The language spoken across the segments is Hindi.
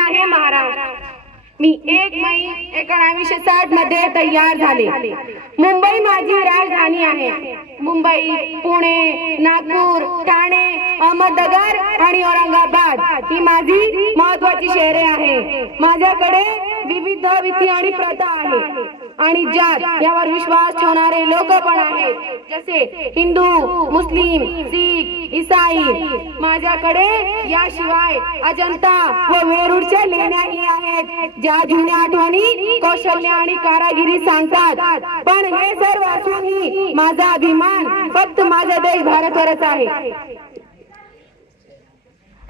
आहे महाराज. मी एक मई एकोणावीसशे साठमध्ये तयार झाले. मुंबई माझी राजधानी आहे. मुंबई पुणे नागपूर ठाणे अहमदनगर आणि औरंगाबाद ही माझी महत्वाची शहरे आहे. माझ्याकडे विविध विधी आणि प्रथा आहे. आणि ज्यात यावर विश्वास ठेवणारे लोक पण आहेत. जसे हिंदू मुस्लिम सीख इसाई. माझ्याकडे याशिवाय अजंता व वेरूळच्या लेण्याही आहेत. ज्या जुन्या आठवणी कौशल्य आणि कारागिरी सांगतात. पण हे सर्व असूनही माझा अभिमान फक्त माझा देश भारतवरच आहे.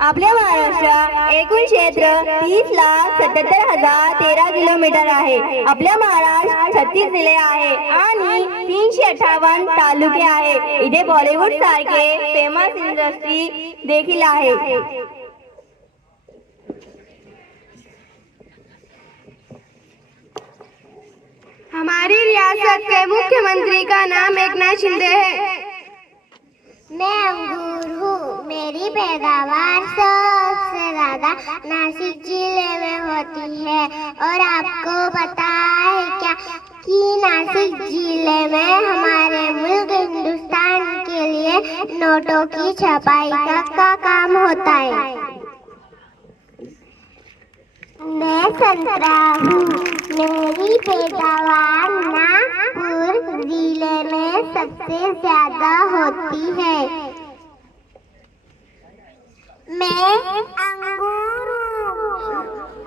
आपल्या महाराष्ट्रात एकूण क्षेत्र तीस लाख सत्याहत्तर हज़ार तेरा किलोमीटर आहे. आपल्या महाराष्ट्र छत्तीस जिल्हे आहे आणि तीनशे अठ्ठावन्न तालुके आहे. इथे बॉलिवूड सारखे फ़ेमस इंडस्ट्री देखील आहे. हमारी रियासत के मुख्यमंत्री का नाम एक नाथ शिंदे है। मैं अंगूर। हूँ मेरी पैदावार सबसे ज़्यादा नासिक ज़िले में होती है। और आपको पता है क्या कि नासिक ज़िले में हमारे मुल्क हिंदुस्तान के लिए नोटों की छपाई का, का काम होता है? मैं संतरा हूँ। मेरी पैदावार नागपुर ज़िले में सबसे ज़्यादा होती है। मैं अंगूर हूँ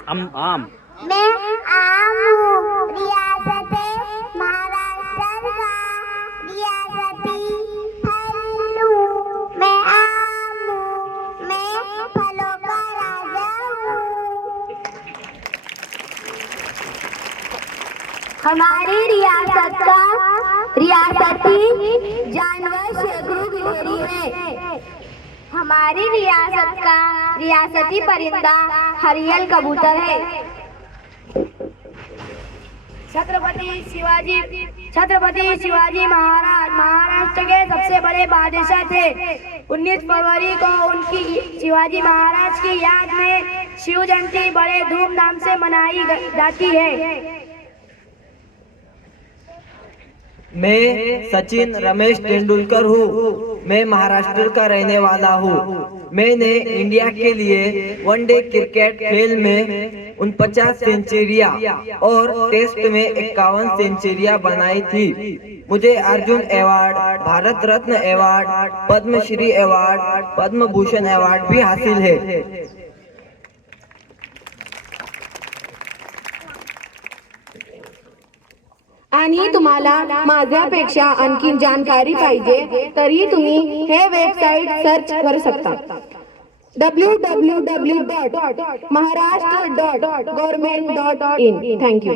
आम। आम मैं आम हूँ। रियासत महाराष्ट्र का। रियासती फल हूँ। मैं आम हूँ। मैं फलों का राजा हूँ। हमारी रियासत का रियासती जानवर शेगरू गिलहरी है। हमारी रियासत का रियासती परिंदा हरियल कबूतर है। छत्रपति शिवाजी छत्रपति शिवाजी महाराज महाराष्ट्र के सबसे बड़े बादशाह थे। 19 फरवरी को उनकी शिवाजी महाराज की याद में शिव जयंती बड़े धूमधाम से मनाई जाती है। मैं सचिन रमेश तेंदुलकर हूँ। मैं महाराष्ट्र का रहने वाला हूँ। मैंने इंडिया के लिए वनडे क्रिकेट खेल में उन पचास सेंचुरिया और टेस्ट में इक्यावन सेंचुरिया बनाई थी। मुझे Arjun award, Bharat Ratna award, Padmashri award Padma Bhushan award भी हासिल है। आणि तुम्हाला माझ्यापेक्षा आणखी जानकारी पाहिजे तरी तुम्ही हे वेबसाईट सर्च करू शकता W W W dot Maharashtra dot government dot in thank you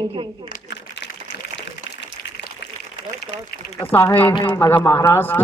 असा आहे? माझा महाराष्ट्र.